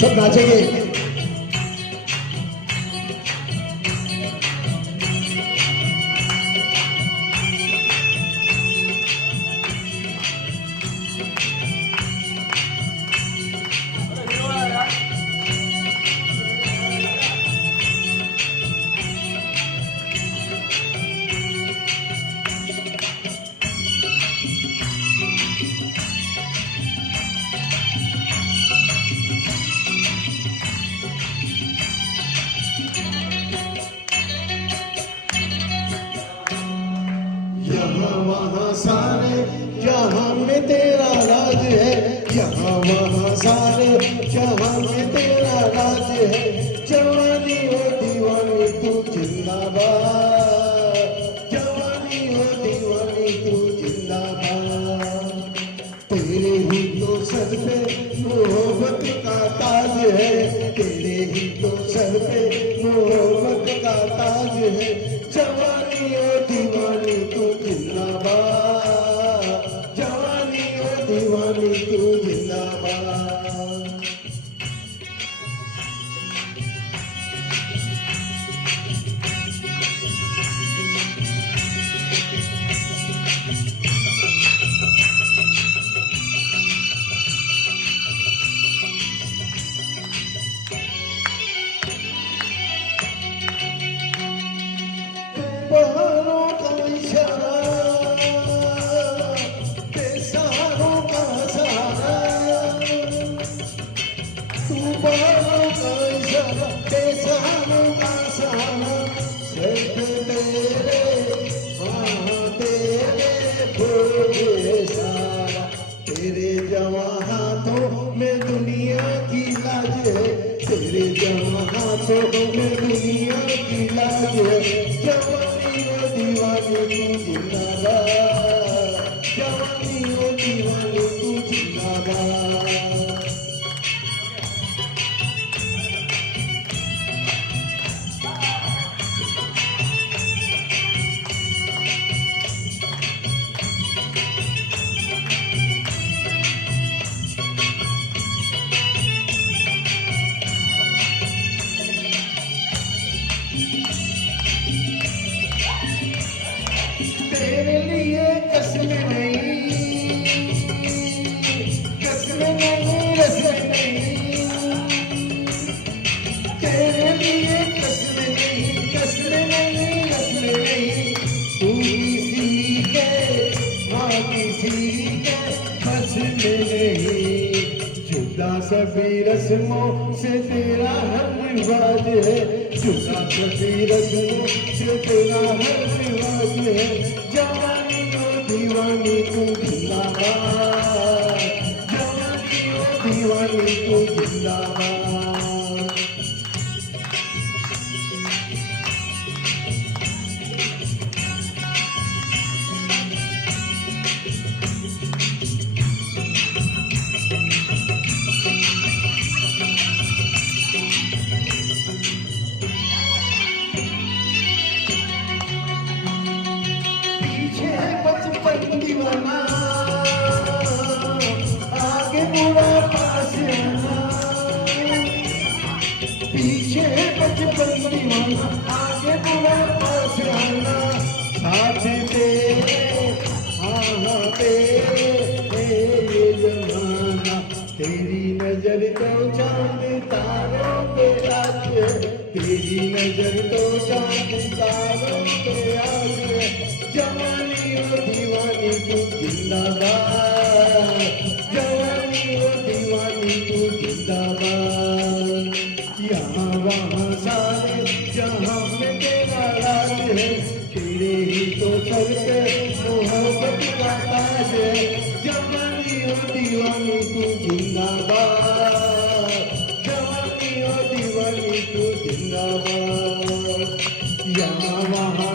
सब नाचेंगे। यहाँ वहाँ सारे जहाँ में तेरा राज है, यहाँ वहाँ सारे जहाँ में तेरा राज है। जवानी हो दीवानी तू जिंदाबाद, जवानी हो दीवानी तू जिंदाबाद। तेरे ही तो सर पे मोहब्बत का ताज है, तेरे ही तो सर पे मोहब्बत का ताज है। जवानी हो दीवानी तू जिंदाबाद, जवानी हो दीवानी तू जिंदाबाद। बहारों का इशारा, बेसहारों का सहारा। तू बहारों का इशारा, बेसहारों का सहारा। सिर्फ तेरे तेरे भोले सारा। तेरे जवा हाथों में दुनिया की लाज है, तेरे जवा हाथों में दुनिया की लाज है। जवानी हो दीवानी तू जिंदाबाद, जवानी हो दीवानी तू जिंदाबाद। तेरे लिए कसम नहीं, कसम नहीं, रस्म नहीं। तेरे लिए कसम नहीं, कसम नहीं, रस्म नहीं। तू किसी के हाँ किसी के बस में नहीं। जुदा सभी रस्मों से तेरा हर रिवाज है, जुदा सभी रस्मों से तेरा हर रिवाज है। जवानी हो दीवानी तू जिंदाबाद, जवानी हो दीवानी तू जिंदाबाद। पीछे बचपन दीवाना, आगे बुढ़ापा से आना। पीछे बचपन दीवाना, आगे बुढ़ापा से आना। साथ तेरे हाँ तेरे ये जमाना। तेरी नजर तो चांद तारों पे आज है, तेरी नजर तो चांद तारों पे आज है। जवानी हो दीवानी तू जिंदाबाद, जवानी हो दीवानी तू जिंदाबाद। यहाँ वहाँ सारे जहाँ में तेरा राज है, तेरे ही तो सर पे मोहब्बत का ताज है। जवानी हो दीवानी तू जिंदाबाद, जवानी हो दीवानी तू जिंदाबाद। यहाँ वहाँ